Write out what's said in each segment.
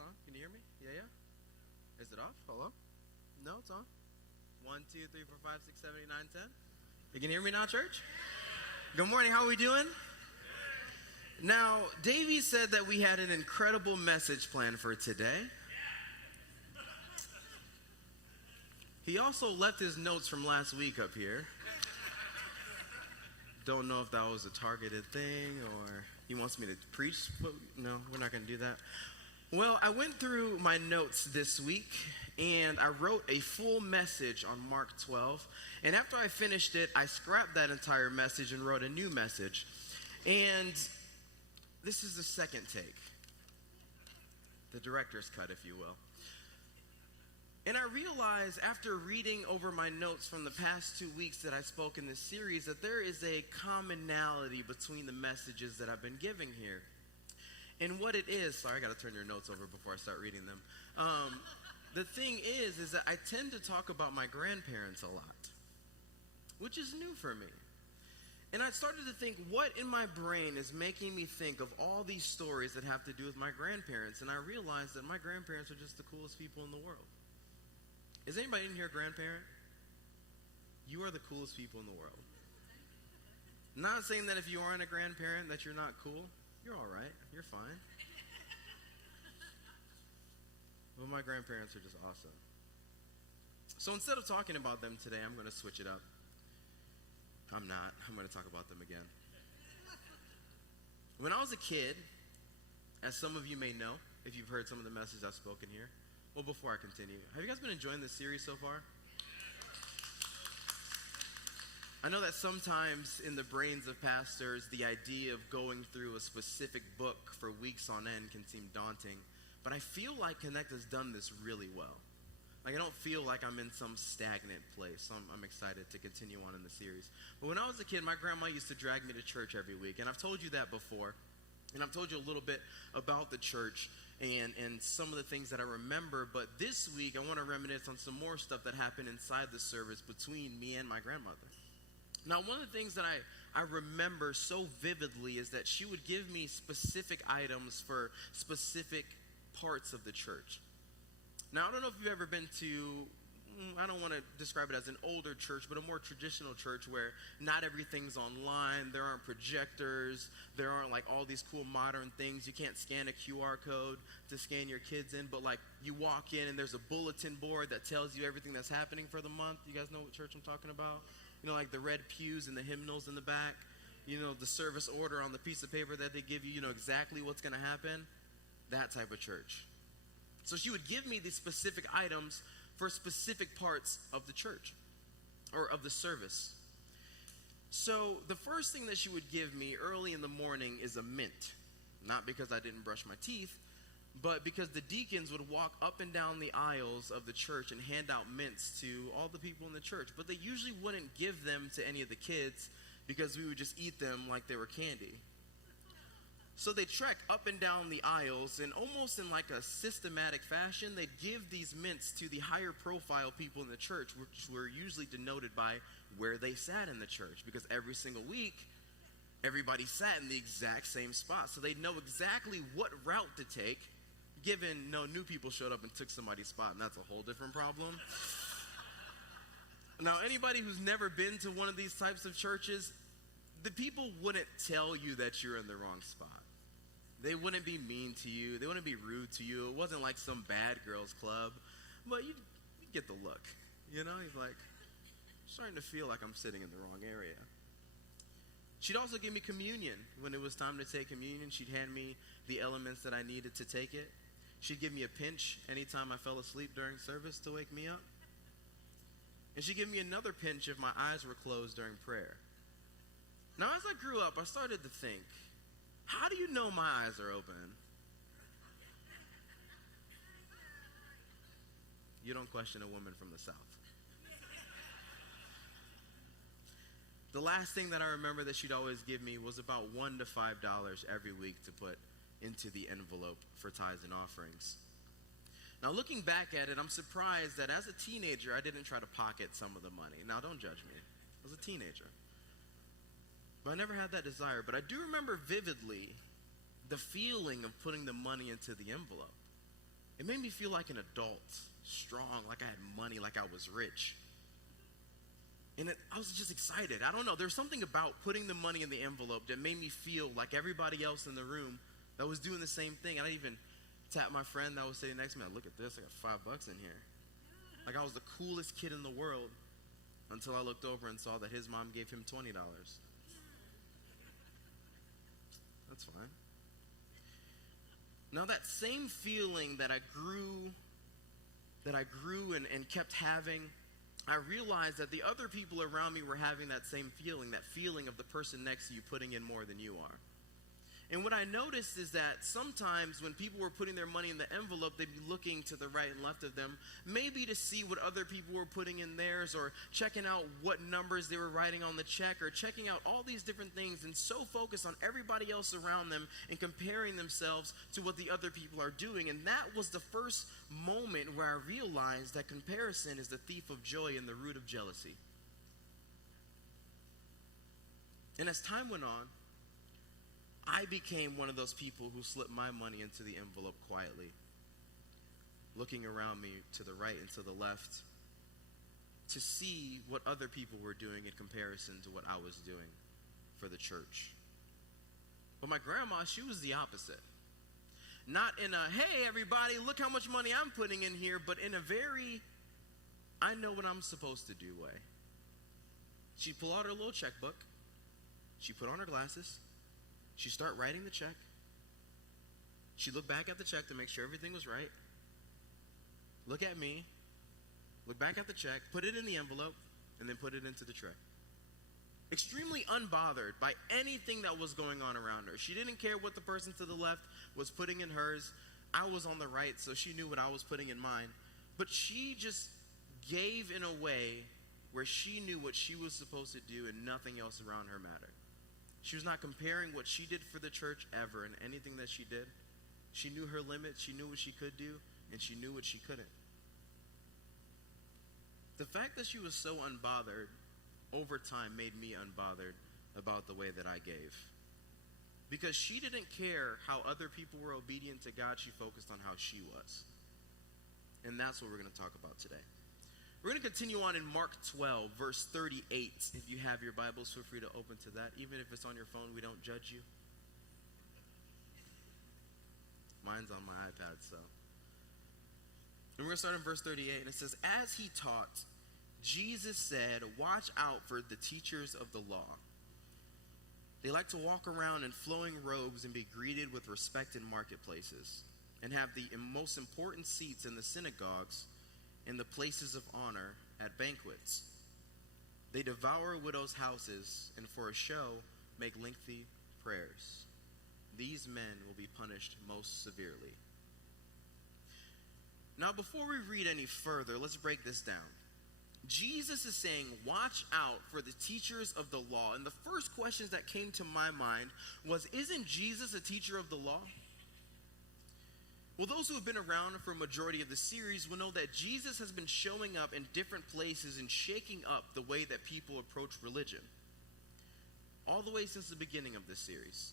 on? Can you hear me? Yeah. Is it off? Hello? No, it's on. 1, 2, 3, 4, 5, 6, 7, 8, 9, 10. You can hear me now, church? Good morning. How are we doing? Now, Davey said that we had an incredible message planned for today. He also left his notes from last week up here. Don't know if that was a targeted thing or he wants me to preach, but no, we're not going to do that. Well, I went through my notes this week and I wrote a full message on Mark 12. And after I finished it, I scrapped that entire message and wrote a new message. And this is the second take, the director's cut, if you will. And I realized after reading over my notes from the past 2 weeks that I spoke in this series that there is a commonality between the messages that I've been giving here. And what it is, sorry, I got to turn your notes over before I start reading them. The thing is that I tend to talk about my grandparents a lot, which is new for me. And I started to think, what in my brain is making me think of all these stories that have to do with my grandparents? And I realized that my grandparents are just the coolest people in the world. Is anybody in here a grandparent? You are the coolest people in the world. Not saying that if you aren't a grandparent that you're not cool. You're all right. You're fine. Well, my grandparents are just awesome. So instead of talking about them today, I'm going to switch it up. I'm not. I'm going to talk about them again. When I was a kid, as some of you may know, if you've heard some of the messages I've spoken here, well, before I continue, have you guys been enjoying this series so far? I know that sometimes in the brains of pastors, the idea of going through a specific book for weeks on end can seem daunting, but I feel like Connect has done this really well. Like, I don't feel like I'm in some stagnant place, so I'm excited to continue on in the series. But when I was a kid, my grandma used to drag me to church every week, and I've told you that before, and I've told you a little bit about the church and some of the things that I remember, but this week I want to reminisce on some more stuff that happened inside the service between me and my grandmother. Now, one of the things that I remember so vividly is that she would give me specific items for specific parts of the church. Now, I don't know if you've ever been to, I don't want to describe it as an older church, but a more traditional church where not everything's online, there aren't projectors, there aren't like all these cool modern things. You can't scan a QR code to scan your kids in, but like you walk in and there's a bulletin board that tells you everything that's happening for the month. You guys know what church I'm talking about? You know, like the red pews and the hymnals in the back. You know, the service order on the piece of paper that they give you, you know exactly what's going to happen. That type of church. So she would give me these specific items for specific parts of the church or of the service. So the first thing that she would give me early in the morning is a mint. Not because I didn't brush my teeth, but because the deacons would walk up and down the aisles of the church and hand out mints to all the people in the church. But they usually wouldn't give them to any of the kids because we would just eat them like they were candy. So they trek up and down the aisles, and almost in like a systematic fashion, they'd give these mints to the higher profile people in the church, which were usually denoted by where they sat in the church, because every single week, everybody sat in the exact same spot. So they'd know exactly what route to take, given no new people showed up and took somebody's spot, and that's a whole different problem. Now, anybody who's never been to one of these types of churches, the people wouldn't tell you that you're in the wrong spot. They wouldn't be mean to you. They wouldn't be rude to you. It wasn't like some bad girls club. But you get the look. You know, he's like, I'm starting to feel like I'm sitting in the wrong area. She'd also give me communion. When it was time to take communion, she'd hand me the elements that I needed to take it. She'd give me a pinch anytime I fell asleep during service to wake me up. And she'd give me another pinch if my eyes were closed during prayer. Now, as I grew up, I started to think, how do you know my eyes are open? You don't question a woman from the South. The last thing that I remember that she'd always give me was about $1 to $5 every week to put into the envelope for tithes and offerings. Now, looking back at it, I'm surprised that as a teenager, I didn't try to pocket some of the money. Now, don't judge me. I was a teenager. But I never had that desire. But I do remember vividly the feeling of putting the money into the envelope. It made me feel like an adult, strong, like I had money, like I was rich. And I was just excited. I don't know. There's something about putting the money in the envelope that made me feel like everybody else in the room that was doing the same thing. And I even tapped my friend that was sitting next to me. Look at this. I got $5 in here. Like I was the coolest kid in the world until I looked over and saw that his mom gave him $20. That's fine. Now that same feeling that I grew and kept having, I realized that the other people around me were having that same feeling, that feeling of the person next to you putting in more than you are. And what I noticed is that sometimes when people were putting their money in the envelope, they'd be looking to the right and left of them, maybe to see what other people were putting in theirs, or checking out what numbers they were writing on the check, or checking out all these different things, and so focused on everybody else around them and comparing themselves to what the other people are doing. And that was the first moment where I realized that comparison is the thief of joy and the root of jealousy. And as time went on, I became one of those people who slipped my money into the envelope quietly, looking around me to the right and to the left to see what other people were doing in comparison to what I was doing for the church. But my grandma, she was the opposite. Not in a, hey, everybody, look how much money I'm putting in here, but in a very, I know what I'm supposed to do way. She'd pull out her little checkbook. She'd put on her glasses. She'd start writing the check. She'd look back at the check to make sure everything was right. Look at me. Look back at the check. Put it in the envelope. And then put it into the tray. Extremely unbothered by anything that was going on around her. She didn't care what the person to the left was putting in hers. I was on the right, so she knew what I was putting in mine. But she just gave in a way where she knew what she was supposed to do and nothing else around her mattered. She was not comparing what she did for the church ever in anything that she did. She knew her limits, she knew what she could do, and she knew what she couldn't. The fact that she was so unbothered over time made me unbothered about the way that I gave. Because she didn't care how other people were obedient to God, she focused on how she was. And that's what we're going to talk about today. We're going to continue on in Mark 12, verse 38. If you have your Bibles, feel free to open to that. Even if it's on your phone, we don't judge you. Mine's on my iPad, so. And we're going to start in verse 38, and it says, as he taught, Jesus said, watch out for the teachers of the law. They like to walk around in flowing robes and be greeted with respect in marketplaces, and have the most important seats in the synagogues in the places of honor at banquets. They devour widows' houses and for a show make lengthy prayers. These men will be punished most severely. Now, before we read any further, let's break this down. Jesus is saying, watch out for the teachers of the law. And the first questions that came to my mind was, isn't Jesus a teacher of the law? Well, those who have been around for a majority of the series will know that Jesus has been showing up in different places and shaking up the way that people approach religion, all the way since the beginning of this series.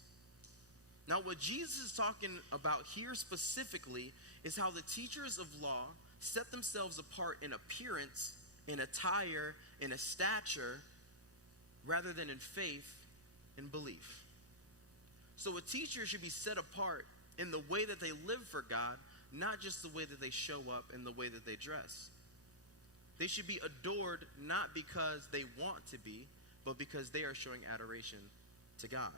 Now, what Jesus is talking about here specifically is how the teachers of law set themselves apart in appearance, in attire, in a stature, rather than in faith and belief. So a teacher should be set apart in the way that they live for God, not just the way that they show up and the way that they dress. They should be adored not because they want to be, but because they are showing adoration to God.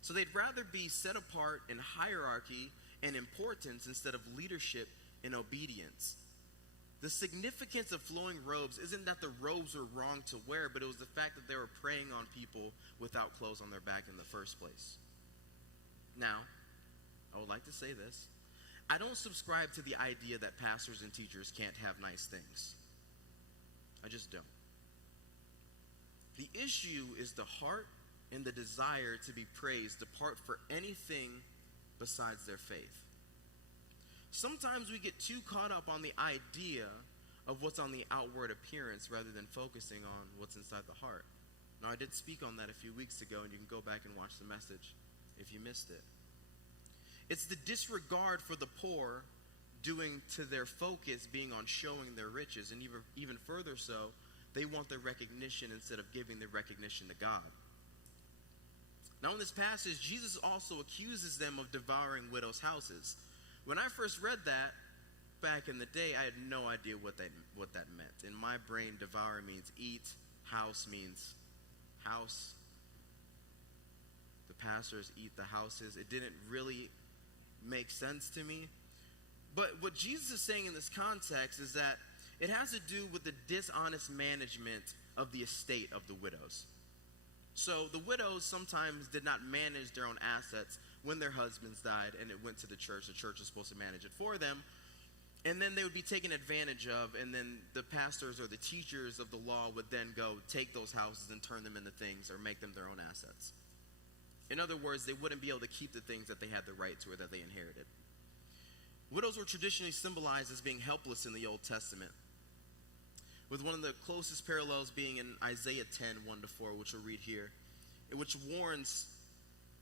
So they'd rather be set apart in hierarchy and importance instead of leadership and obedience. The significance of flowing robes isn't that the robes were wrong to wear, but it was the fact that they were preying on people without clothes on their back in the first place. Now, I would like to say this. I don't subscribe to the idea that pastors and teachers can't have nice things. I just don't. The issue is the heart and the desire to be praised depart for anything besides their faith. Sometimes we get too caught up on the idea of what's on the outward appearance rather than focusing on what's inside the heart. Now, I did speak on that a few weeks ago, and you can go back and watch the message if you missed it. It's the disregard for the poor doing to their focus being on showing their riches, and even further so, they want the recognition instead of giving the recognition to God. Now in this passage, Jesus also accuses them of devouring widows' houses. When I first read that back in the day, I had no idea what that meant. In my brain, devour means eat, house means house. The pastors eat the houses. It didn't really make sense to me. But what Jesus is saying in this context is that it has to do with the dishonest management of the estate of the widows. So the widows sometimes did not manage their own assets when their husbands died and it went to the church. The church was supposed to manage it for them. And then they would be taken advantage of, and then the pastors or the teachers of the law would then go take those houses and turn them into things or make them their own assets. In other words, they wouldn't be able to keep the things that they had the right to or that they inherited. Widows were traditionally symbolized as being helpless in the Old Testament, with one of the closest parallels being in Isaiah 10, 1-4, which we'll read here, which warns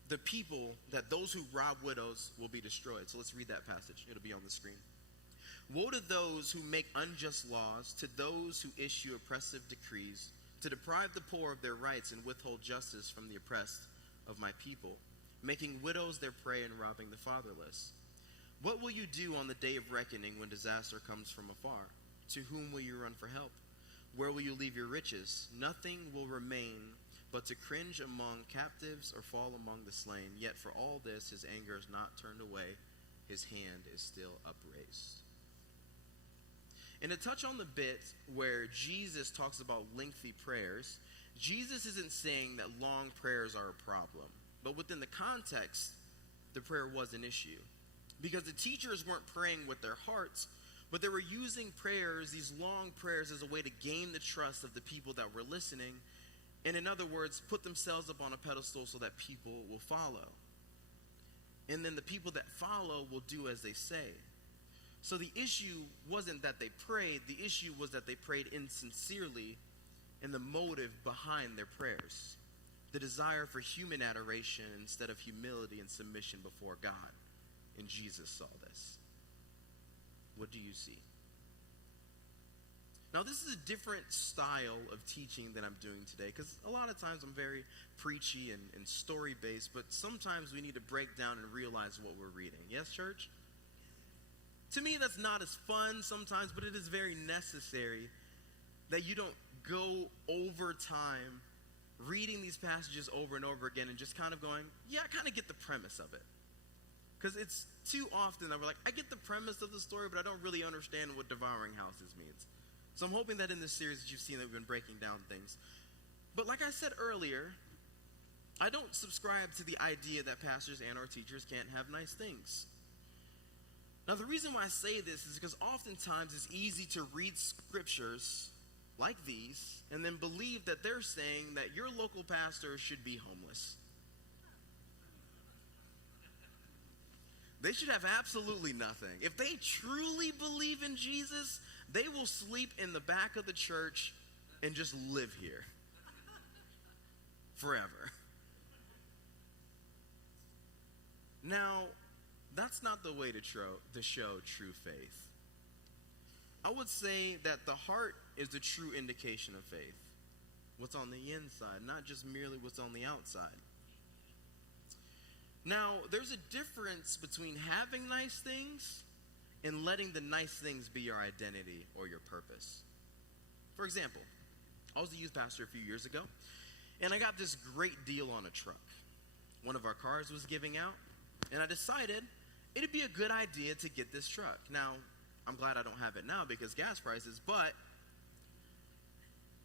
the people that those who rob widows will be destroyed. So let's read that passage. It'll be on the screen. Woe to those who make unjust laws, to those who issue oppressive decrees, to deprive the poor of their rights and withhold justice from the oppressed of my people, making widows their prey and robbing the fatherless. What will you do on the day of reckoning when disaster comes from afar? To whom will you run for help? Where will you leave your riches? Nothing will remain but to cringe among captives or fall among the slain. Yet for all this his anger is not turned away, his hand is still upraised. And to touch on the bit where Jesus talks about lengthy prayers, Jesus isn't saying that long prayers are a problem. But within the context, the prayer was an issue. Because the teachers weren't praying with their hearts, but they were using prayers, these long prayers, as a way to gain the trust of the people that were listening. And in other words, put themselves up on a pedestal so that people will follow. And then the people that follow will do as they say. So the issue wasn't that they prayed, the issue was that they prayed insincerely, and the motive behind their prayers. The desire for human adoration instead of humility and submission before God. And Jesus saw this. What do you see? Now this is a different style of teaching than I'm doing today, because a lot of times I'm very preachy and story-based, but sometimes we need to break down and realize what we're reading. Yes, church? To me, that's not as fun sometimes, but it is very necessary that you don't go over time reading these passages over and over again and just kind of going, yeah, I kind of get the premise of it. Because it's too often that we're like, I get the premise of the story, but I don't really understand what devouring houses means. So I'm hoping that in this series that you've seen that we've been breaking down things. But like I said earlier, I don't subscribe to the idea that pastors and our teachers can't have nice things. Now the reason why I say this is because oftentimes it's easy to read scriptures like these and then believe that they're saying that your local pastor should be homeless. They should have absolutely nothing. If they truly believe in Jesus, they will sleep in the back of the church and just live here forever. Now, that's not the way to show true faith. I would say that the heart is the true indication of faith. What's on the inside, not just merely what's on the outside. Now, there's a difference between having nice things and letting the nice things be your identity or your purpose. For example, I was a youth pastor a few years ago, and I got this great deal on a truck. One of our cars was giving out, and I decided it'd be a good idea to get this truck. Now, I'm glad I don't have it now because gas prices, but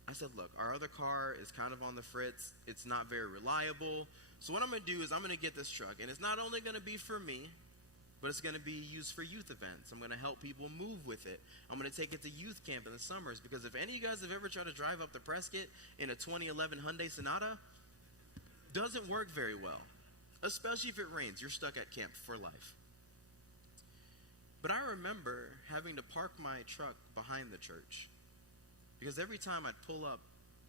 I said, look, our other car is kind of on the fritz. It's not very reliable. So what I'm going to do is I'm going to get this truck. And it's not only going to be for me, but it's going to be used for youth events. I'm going to help people move with it. I'm going to take it to youth camp in the summers, because if any of you guys have ever tried to drive up to Prescott in a 2011 Hyundai Sonata, doesn't work very well, especially if it rains. You're stuck at camp for life. But I remember having to park my truck behind the church, because every time I'd pull up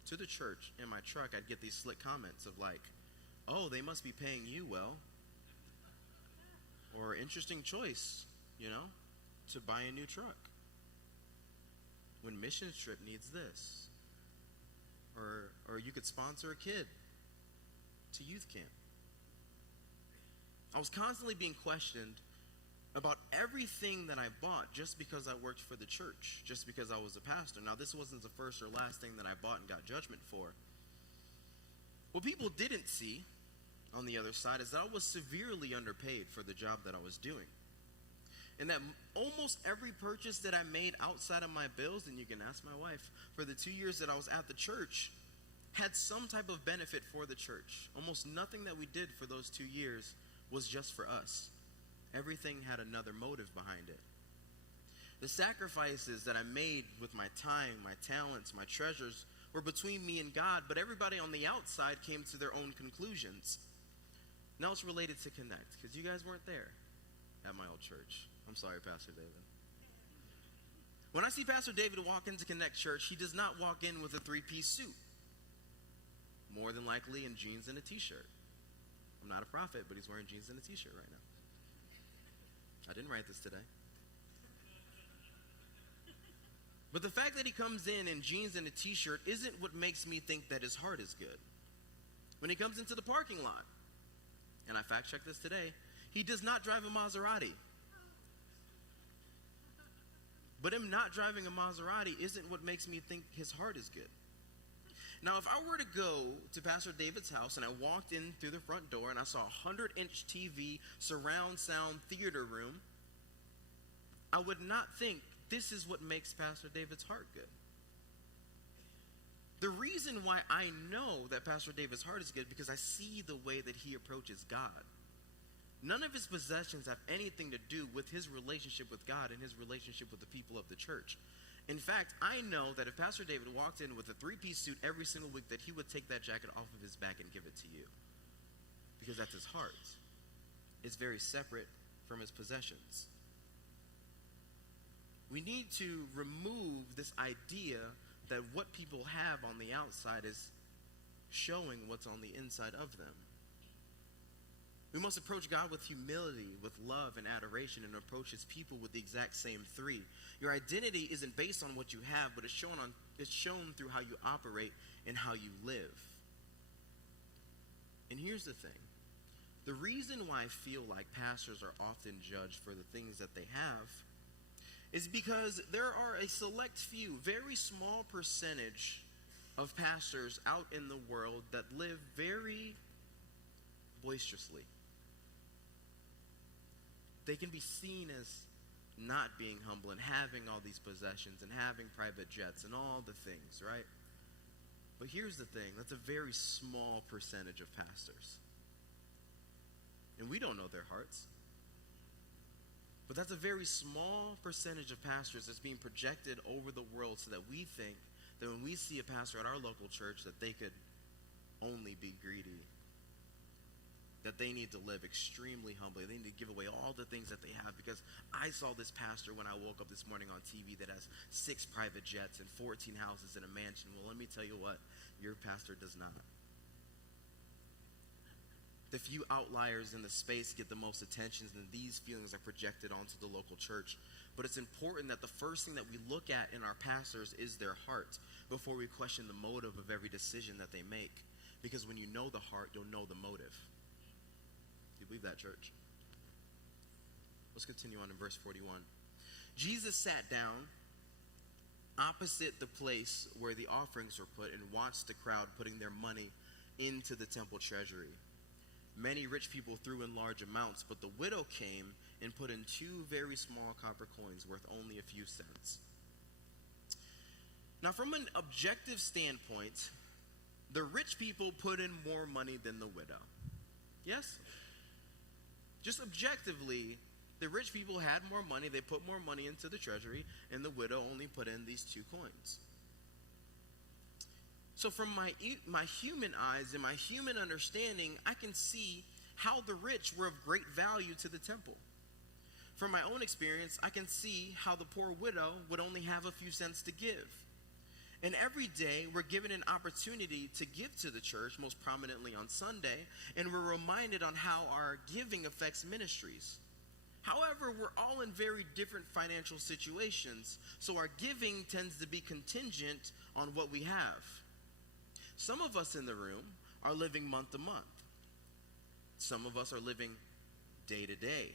to the church in my truck, I'd get these slick comments of like, oh, they must be paying you well. Or interesting choice, you know? to buy a new truck. When missions trip needs this. Or you could sponsor a kid to youth camp. I was constantly being questioned about everything that I bought just because I worked for the church, just because I was a pastor. Now, this wasn't the first or last thing that I bought and got judgment for. What people didn't see on the other side is that I was severely underpaid for the job that I was doing. And that almost every purchase that I made outside of my bills, and you can ask my wife, for the 2 years that I was at the church, had some type of benefit for the church. Almost nothing that we did for those 2 years was just for us. Everything had another motive behind it. The sacrifices that I made with my time, my talents, my treasures were between me and God, but everybody on the outside came to their own conclusions. Now it's related to Connect, because you guys weren't there at my old church. I'm sorry, Pastor David. When I see Pastor David walk into Connect Church, he does not walk in with a 3-piece suit. More than likely in jeans and a t-shirt. I'm not a prophet, but he's wearing jeans and a t-shirt right now. I didn't write this today. But the fact that he comes in jeans and a t-shirt isn't what makes me think that his heart is good. When he comes into the parking lot, and I fact-checked this today, he does not drive a Maserati. But him not driving a Maserati isn't what makes me think his heart is good. Now, if I were to go to Pastor David's house and I walked in through the front door and I saw a 100-inch TV, surround sound theater room, I would not think this is what makes Pastor David's heart good. The reason why I know that Pastor David's heart is good because I see the way that he approaches God. None of his possessions have anything to do with his relationship with God and his relationship with the people of the church. In fact, I know that if Pastor David walked in with a 3-piece suit every single week, that he would take that jacket off of his back and give it to you. Because that's his heart. It's very separate from his possessions. We need to remove this idea that what people have on the outside is showing what's on the inside of them. We must approach God with humility, with love and adoration, and approach his people with the exact same 3. Your identity isn't based on what you have, but it's shown through how you operate and how you live. And here's the thing. The reason why I feel like pastors are often judged for the things that they have is because there are a select few, very small percentage of pastors out in the world that live very boisterously. They can be seen as not being humble and having all these possessions and having private jets and all the things, right? But here's the thing. That's a very small percentage of pastors. And we don't know their hearts. But that's a very small percentage of pastors that's being projected over the world so that we think that when we see a pastor at our local church that they could only be greedy. That they need to live extremely humbly. They need to give away all the things that they have because I saw this pastor when I woke up this morning on TV that has 6 private jets and 14 houses and a mansion. Well, let me tell you what, your pastor does not. The few outliers in the space get the most attention, and these feelings are projected onto the local church. But it's important that the first thing that we look at in our pastors is their heart before we question the motive of every decision that they make. Because when you know the heart, you'll know the motive. Do you believe that, church? Let's continue on in verse 41. Jesus sat down opposite the place where the offerings were put and watched the crowd putting their money into the temple treasury. Many rich people threw in large amounts, but the widow came and put in 2 very small copper coins worth only a few cents. Now, from an objective standpoint, the rich people put in more money than the widow. Yes? Just objectively, the rich people had more money. They put more money into the treasury, and the widow only put in these 2 coins. So from my human eyes and my human understanding, I can see how the rich were of great value to the temple. From my own experience, I can see how the poor widow would only have a few cents to give. And every day, we're given an opportunity to give to the church, most prominently on Sunday, and we're reminded on how our giving affects ministries. However, we're all in very different financial situations, so our giving tends to be contingent on what we have. Some of us in the room are living month to month. Some of us are living day to day.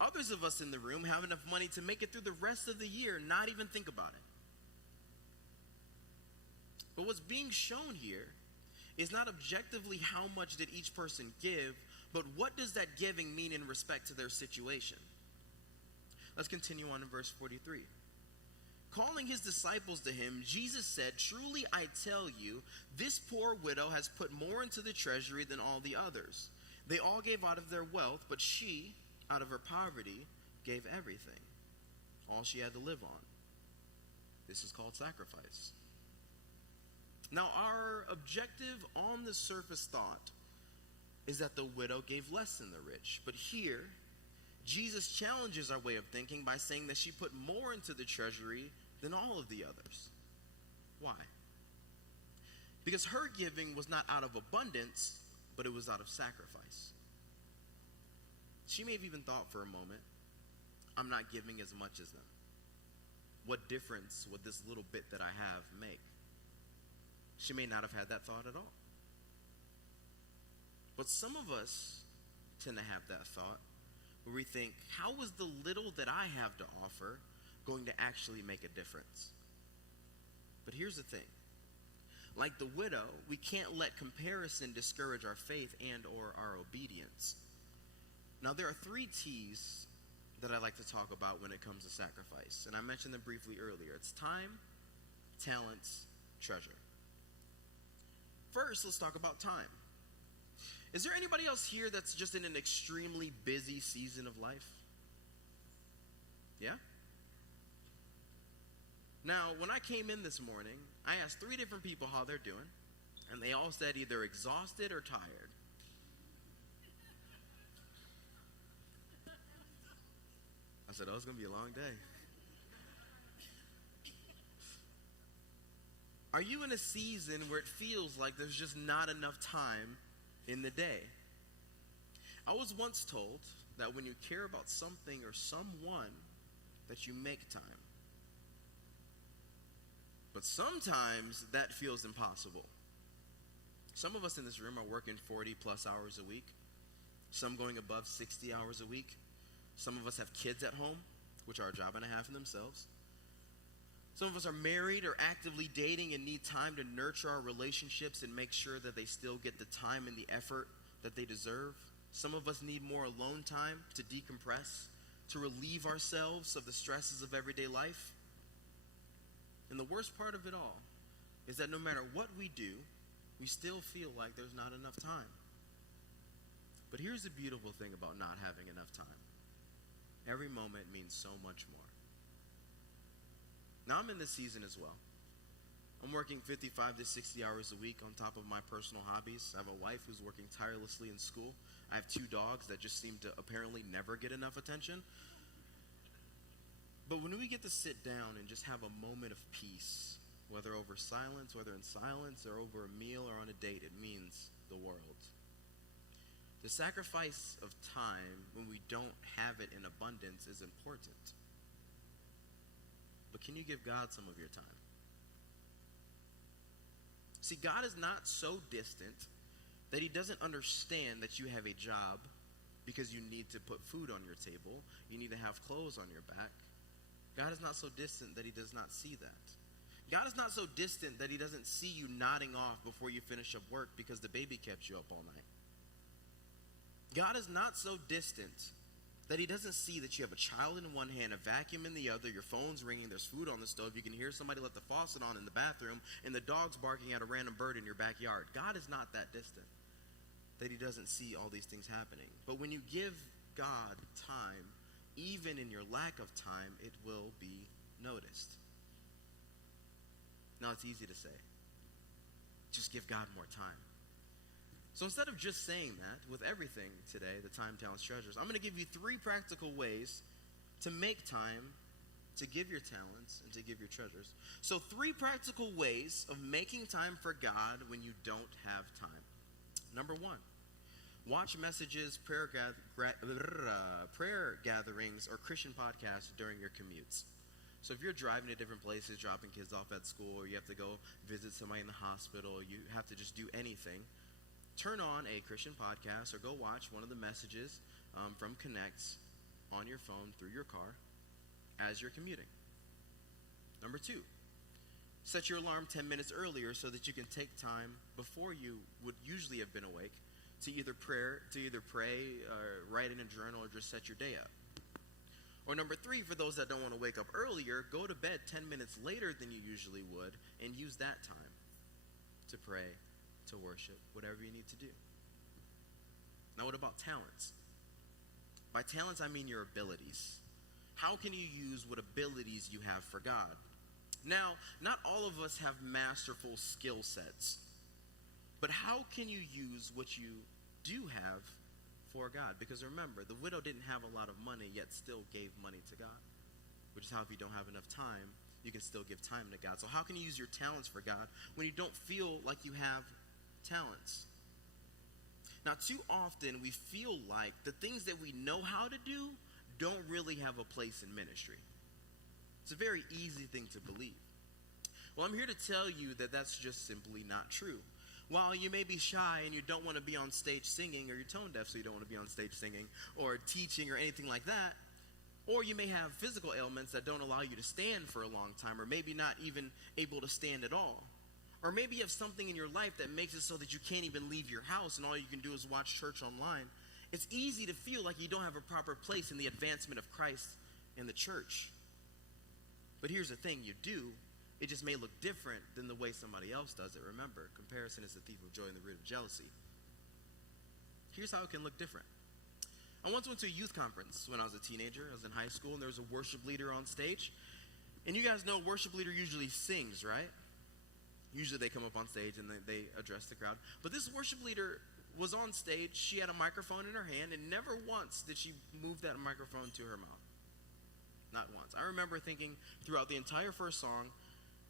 Others of us in the room have enough money to make it through the rest of the year, not even think about it. But what's being shown here is not objectively how much did each person give, but what does that giving mean in respect to their situation? Let's continue on in verse 43. Calling his disciples to him, Jesus said, "Truly I tell you, this poor widow has put more into the treasury than all the others. They all gave out of their wealth, but she, out of her poverty, gave everything, all she had to live on." This is called sacrifice. Now, our objective on the surface thought is that the widow gave less than the rich. But here, Jesus challenges our way of thinking by saying that she put more into the treasury than all of the others. Why? Because her giving was not out of abundance, but it was out of sacrifice. She may have even thought for a moment, I'm not giving as much as them. What difference would this little bit that I have make? She may not have had that thought at all. But some of us tend to have that thought where we think, how is the little that I have to offer going to actually make a difference? But here's the thing. Like the widow, we can't let comparison discourage our faith and or our obedience. Now, there are 3 T's that I like to talk about when it comes to sacrifice. And I mentioned them briefly earlier. It's time, talents, treasure. First, let's talk about time. Is there anybody else here that's just in an extremely busy season of life? Yeah? Now, when I came in this morning, I asked 3 different people how they're doing, and they all said either exhausted or tired. I said, oh, it's going to be a long day. Are you in a season where it feels like there's just not enough time in the day? I was once told that when you care about something or someone, that you make time. But sometimes that feels impossible. Some of us in this room are working 40 plus hours a week. Some going above 60 hours a week. Some of us have kids at home, which are a job and a half in themselves. Some of us are married or actively dating and need time to nurture our relationships and make sure that they still get the time and the effort that they deserve. Some of us need more alone time to decompress, to relieve ourselves of the stresses of everyday life. And the worst part of it all is that no matter what we do, we still feel like there's not enough time. But here's the beautiful thing about not having enough time. Every moment means so much more. Now, I'm in this season as well. I'm working 55 to 60 hours a week on top of my personal hobbies. I have a wife who's working tirelessly in school. I have 2 dogs that just seem to apparently never get enough attention. But when we get to sit down and just have a moment of peace, whether over silence, whether in silence or over a meal or on a date, it means the world. The sacrifice of time when we don't have it in abundance is important. But can you give God some of your time? See, God is not so distant that he doesn't understand that you have a job because you need to put food on your table. You need to have clothes on your back. God is not so distant that he does not see that. God is not so distant that he doesn't see you nodding off before you finish up work because the baby kept you up all night. God is not so distant that he doesn't see that you have a child in one hand, a vacuum in the other, your phone's ringing, there's food on the stove, you can hear somebody let the faucet on in the bathroom, and the dog's barking at a random bird in your backyard. God is not that distant that he doesn't see all these things happening. But when you give God time, even in your lack of time, it will be noticed. Now, it's easy to say, just give God more time. So instead of just saying that, with everything today, the time, talents, treasures, I'm going to give you 3 practical ways to make time, to give your talents, and to give your treasures. So 3 practical ways of making time for God when you don't have time. Number 1, watch messages, prayer gatherings, or Christian podcasts during your commutes. So if you're driving to different places, dropping kids off at school, or you have to go visit somebody in the hospital, you have to just do anything, turn on a Christian podcast or go watch one of the messages from Connects on your phone through your car as you're commuting. Number 2, set your alarm 10 minutes earlier so that you can take time before you would usually have been awake to either pray, write in a journal, or just set your day up. Or number 3, for those that don't want to wake up earlier, go to bed 10 minutes later than you usually would and use that time to pray, to worship, whatever you need to do. Now, what about talents? By talents, I mean your abilities. How can you use what abilities you have for God? Now, not all of us have masterful skill sets, but how can you use what you do have for God? Because remember, the widow didn't have a lot of money, yet still gave money to God, which is how if you don't have enough time, you can still give time to God. So how can you use your talents for God when you don't feel like you have talents? Now, too often we feel like the things that we know how to do don't really have a place in ministry. It's a very easy thing to believe. Well, I'm here to tell you that that's just simply not true. While you may be shy and you don't want to be on stage singing, or you're tone deaf so you don't want to be on stage singing, or teaching, or anything like that, or you may have physical ailments that don't allow you to stand for a long time, or maybe not even able to stand at all. Or maybe you have something in your life that makes it so that you can't even leave your house and all you can do is watch church online. It's easy to feel like you don't have a proper place in the advancement of Christ in the church. But here's the thing, you do. It just may look different than the way somebody else does it. Remember, comparison is the thief of joy and the root of jealousy. Here's how it can look different. I once went to a youth conference when I was a teenager. I was in high school, and there was a worship leader on stage. And you guys know worship leader usually sings, right? Usually they come up on stage and they address the crowd. But this worship leader was on stage. She had a microphone in her hand, and never once did she move that microphone to her mouth. Not once. I remember thinking throughout the entire first song,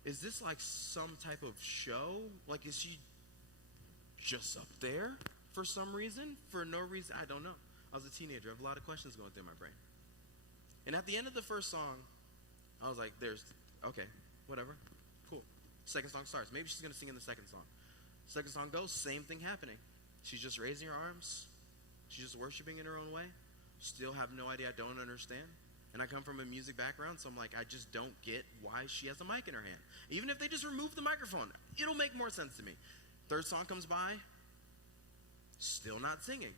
is this like some type of show? Like, is she just up there for some reason? For no reason? I don't know. I was a teenager. I have a lot of questions going through my brain. And at the end of the first song, I was like, okay, whatever, cool. Second song starts. Maybe she's going to sing in the second song. Second song goes, same thing happening. She's just raising her arms. She's just worshiping in her own way. Still have no idea. I don't understand. And I come from a music background, so I'm like, I just don't get why she has a mic in her hand. Even if they just remove the microphone, it'll make more sense to me. Third song comes by, still not singing.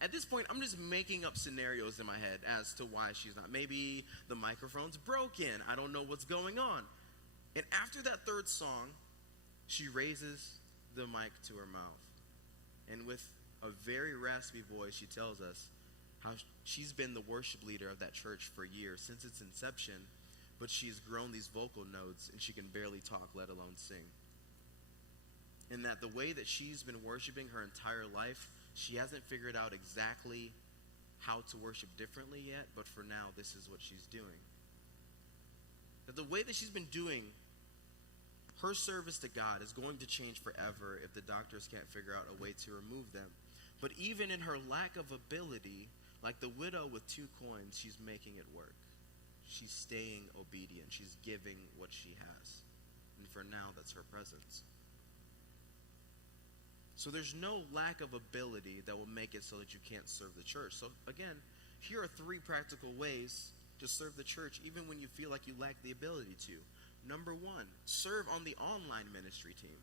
At this point, I'm just making up scenarios in my head as to why she's not. Maybe the microphone's broken. I don't know what's going on. And after that third song, she raises the mic to her mouth. And with a very raspy voice, she tells us how she's been the worship leader of that church for years, since its inception, but she's grown these vocal notes and she can barely talk, let alone sing. And that the way that she's been worshiping her entire life, she hasn't figured out exactly how to worship differently yet, but for now, this is what she's doing. That the way that she's been doing her service to God is going to change forever if the doctors can't figure out a way to remove them. But even in her lack of ability, like the widow with 2 coins, she's making it work. She's staying obedient. She's giving what she has. And for now, that's her presence. So there's no lack of ability that will make it so that you can't serve the church. So again, here are 3 practical ways to serve the church even when you feel like you lack the ability to. Number 1, serve on the online ministry team.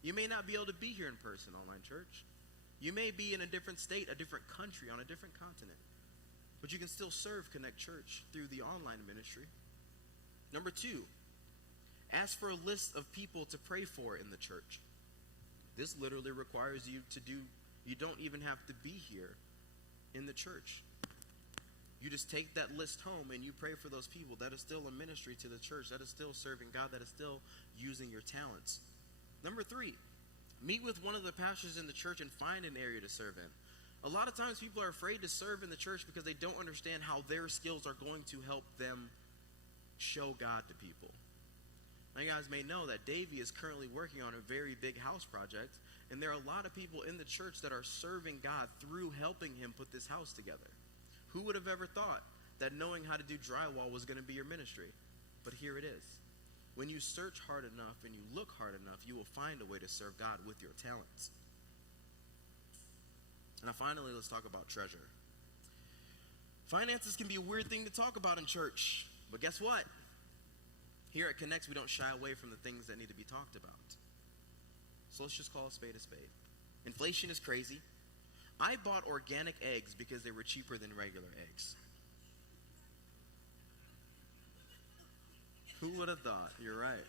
You may not be able to be here in person, online church. You may be in a different state, a different country, on a different continent. But you can still serve Connect Church through the online ministry. Number 2, ask for a list of people to pray for in the church. This literally requires you don't even have to be here in the church. You just take that list home and you pray for those people. That is still a ministry to the church. That is still serving God. That is still using your talents. Number 3, meet with one of the pastors in the church and find an area to serve in. A lot of times people are afraid to serve in the church because they don't understand how their skills are going to help them show God to people. Now, you guys may know that Davey is currently working on a very big house project, And there are a lot of people in the church that are serving God through helping him put this house together. Who would have ever thought that knowing how to do drywall was going to be your ministry? But here it is. When you search hard enough and you look hard enough, you will find a way to serve God with your talents. Now finally, let's talk about treasure. Finances can be a weird thing to talk about in church, but guess what? Here at Connects, we don't shy away from the things that need to be talked about. So let's just call a spade a spade. Inflation is crazy. I bought organic eggs because they were cheaper than regular eggs. Who would have thought? You're right.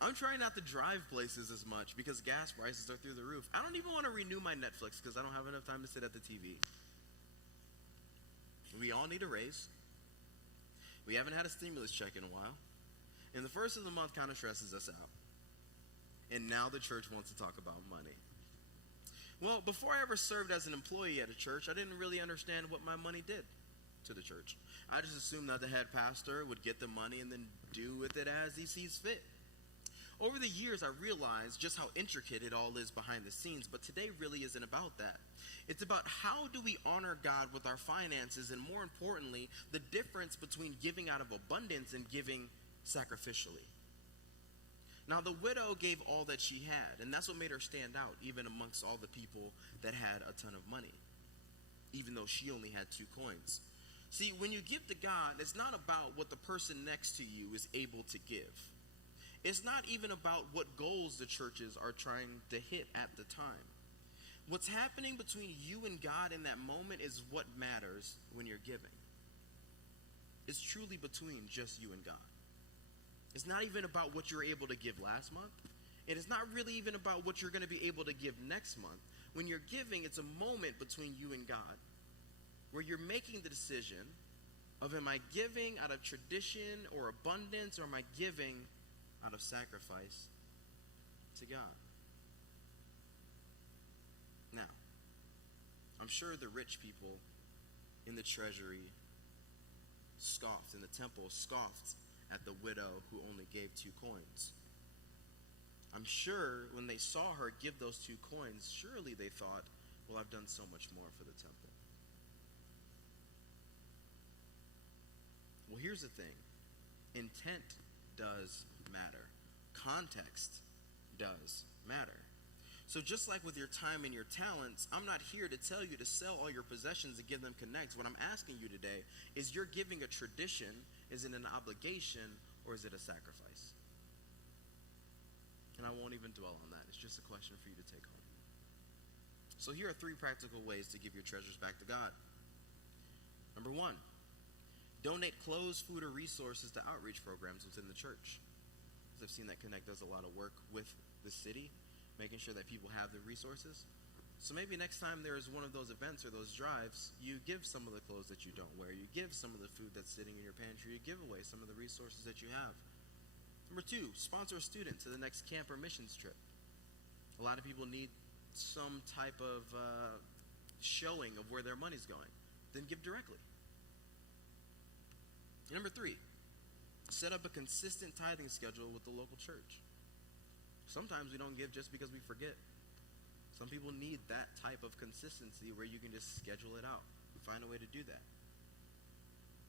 I'm trying not to drive places as much because gas prices are through the roof. I don't even want to renew my Netflix because I don't have enough time to sit at the TV. We all need a raise. We haven't had a stimulus check in a while. And the first of the month kind of stresses us out. And now the church wants to talk about money. Well, before I ever served as an employee at a church, I didn't really understand what my money did to the church. I just assumed that the head pastor would get the money and then do with it as he sees fit. Over the years, I realized just how intricate it all is behind the scenes, but today really isn't about that. It's about how do we honor God with our finances, and more importantly, the difference between giving out of abundance and giving sacrificially. Now, the widow gave all that she had, and that's what made her stand out, even amongst all the people that had a ton of money, even though she only had 2 coins. See, when you give to God, it's not about what the person next to you is able to give. It's not even about what goals the churches are trying to hit at the time. What's happening between you and God in that moment is what matters when you're giving. It's truly between just you and God. It's not even about what you're able to give last month. It is not really even about what you're going to be able to give next month. When you're giving, it's a moment between you and God where you're making the decision of, am I giving out of tradition or abundance, or am I giving out of sacrifice to God? Now, I'm sure the rich people in the treasury scoffed, in the temple scoffed at the widow who only gave 2 coins. I'm sure when they saw her give those 2 coins, surely they thought, well, I've done so much more for the temple. Well, here's the thing. Intent does matter. Context does matter. So just like with your time and your talents, I'm not here to tell you to sell all your possessions and give them Connects. What I'm asking you today is, you're giving a tradition, is it an obligation, or is it a sacrifice? And I won't even dwell on that. It's just a question for you to take home. So here are 3 practical ways to give your treasures back to God. Number 1, donate clothes, food, or resources to outreach programs within the church. I've seen that Connect does a lot of work with the city, making sure that people have the resources. So maybe next time there is one of those events or those drives, you give some of the clothes that you don't wear. You give some of the food that's sitting in your pantry. You give away some of the resources that you have. Number 2, sponsor a student to the next camp or missions trip. A lot of people need some type of showing of where their money's going. Then give directly. Number 3, set up a consistent tithing schedule with the local church. Sometimes we don't give just because we forget. Some people need that type of consistency where you can just schedule it out and find a way to do that.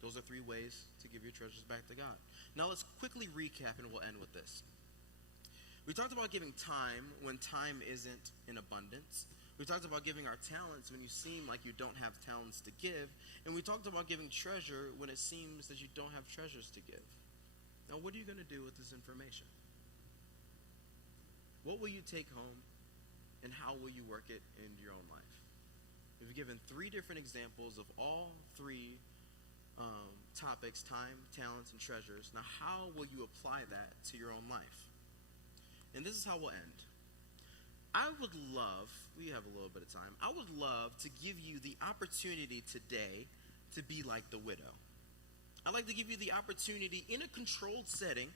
Those are 3 ways to give your treasures back to God. Now let's quickly recap, and we'll end with this. We talked about giving time when time isn't in abundance. We talked about giving our talents when you seem like you don't have talents to give. And we talked about giving treasure when it seems that you don't have treasures to give. Now, what are you going to do with this information? What will you take home, and how will you work it in your own life? We've given 3 different examples of all 3 topics: time, talents, and treasures. Now, how will you apply that to your own life? And this is how we'll end. I would love, we have a little bit of time, I would love to give you the opportunity today to be like the widow. I'd like to give you the opportunity in a controlled setting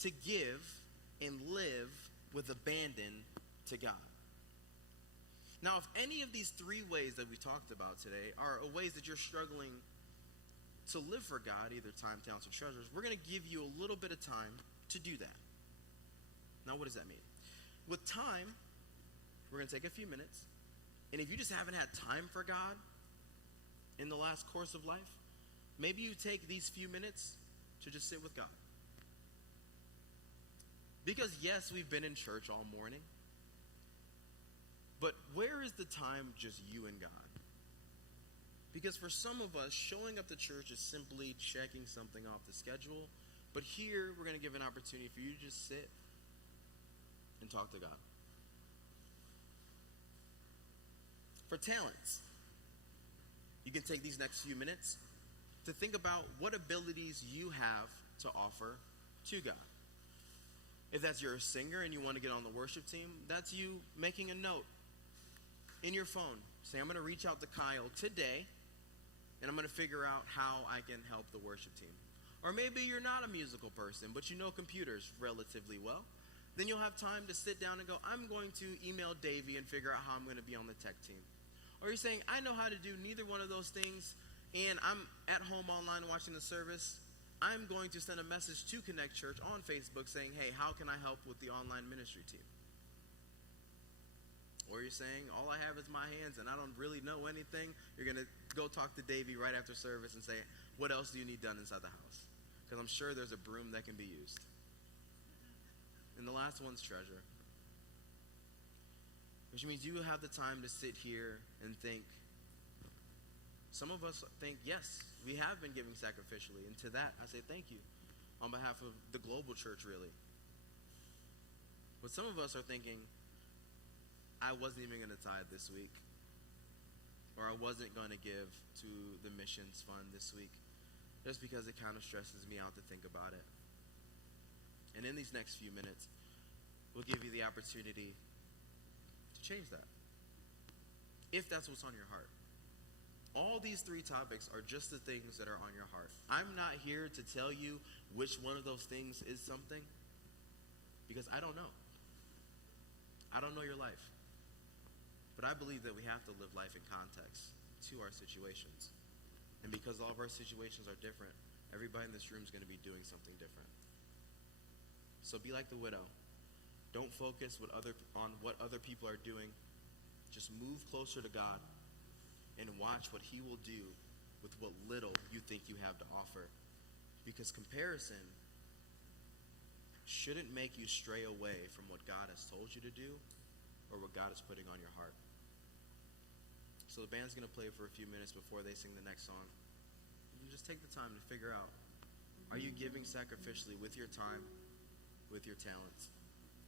to give and live with abandon to God. Now, if any of these 3 ways that we talked about today are ways that you're struggling to live for God, either time, talents, or treasures, we're going to give you a little bit of time to do that. Now, what does that mean? with time, we're going to take a few minutes. And if you just haven't had time for God in the last course of life, maybe you take these few minutes to just sit with God. Because yes, we've been in church all morning, but where is the time just you and God? Because for some of us, showing up to church is simply checking something off the schedule. But here, we're going to give an opportunity for you to just sit and talk to God. For talents, you can take these next few minutes to think about what abilities you have to offer to God. If that's you're a singer and you want to get on the worship team, that's you making a note in your phone. Say, I'm going to reach out to Kyle today, and I'm going to figure out how I can help the worship team. Or maybe you're not a musical person, but you know computers relatively well. Then you'll have time to sit down and go, I'm going to email Davey and figure out how I'm going to be on the tech team. Or you're saying, I know how to do neither one of those things, and I'm at home online watching the service. I'm going to send a message to Connect Church on Facebook saying, hey, how can I help with the online ministry team? Or you're saying, all I have is my hands and I don't really know anything. You're going to go talk to Davey right after service and say, what else do you need done inside the house? Because I'm sure there's a broom that can be used. And the last one's treasure. Which means you have the time to sit here and think. Some of us think, yes, we have been giving sacrificially. And to that, I say thank you on behalf of the global church, really. But some of us are thinking, I wasn't even going to tithe this week. Or I wasn't going to give to the missions fund this week. Just because it kind of stresses me out to think about it. And in these next few minutes, we'll give you the opportunity to change that. If that's what's on your heart. All these three topics are just the things that are on your heart. I'm not here to tell you which one of those things is something, because I don't know. I don't know your life. But I believe that we have to live life in context to our situations. And because all of our situations are different, everybody in this room is going to be doing something different. So be like the widow. Don't focus on what other people are doing. Just move closer to God and watch what He will do with what little you think you have to offer. Because comparison shouldn't make you stray away from what God has told you to do or what God is putting on your heart. So the band's going to play for a few minutes before they sing the next song. You just take the time to figure out, are you giving sacrificially with your time, with your talents,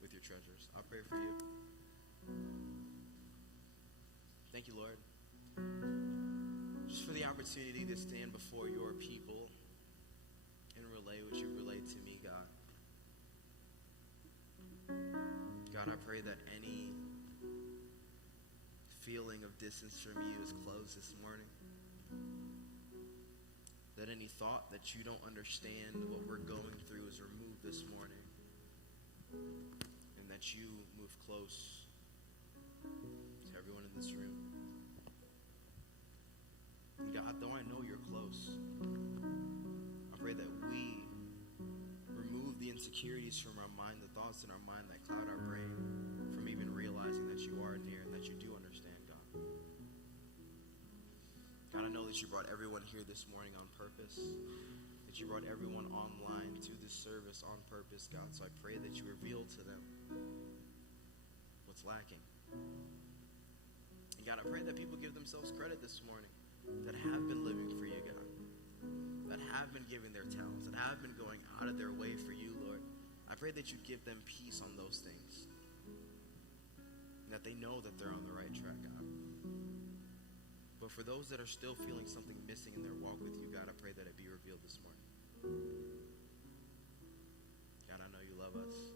with your treasures? I'll pray for you. Thank you, Lord, just for the opportunity to stand before your people and relay what you relayed to me, God. God, I pray that any feeling of distance from you is closed this morning. That any thought that you don't understand what we're going through is removed this morning. And that you move close to everyone in this room. And God, though I know you're close, I pray that we remove the insecurities from our mind, the thoughts in our mind that cloud our brain from even realizing that you are near and that you do understand, God. God, I know that you brought everyone here this morning on purpose, that you brought everyone online to this service on purpose, God. So I pray that you reveal to them what's lacking. And God, I pray that people give themselves credit this morning that have been living for you, God, that have been giving their talents, that have been going out of their way for you, Lord. I pray that you give them peace on those things, and that they know that they're on the right track, God. But for those that are still feeling something missing in their walk with you, God, I pray that it be revealed this morning. God, I know you love us.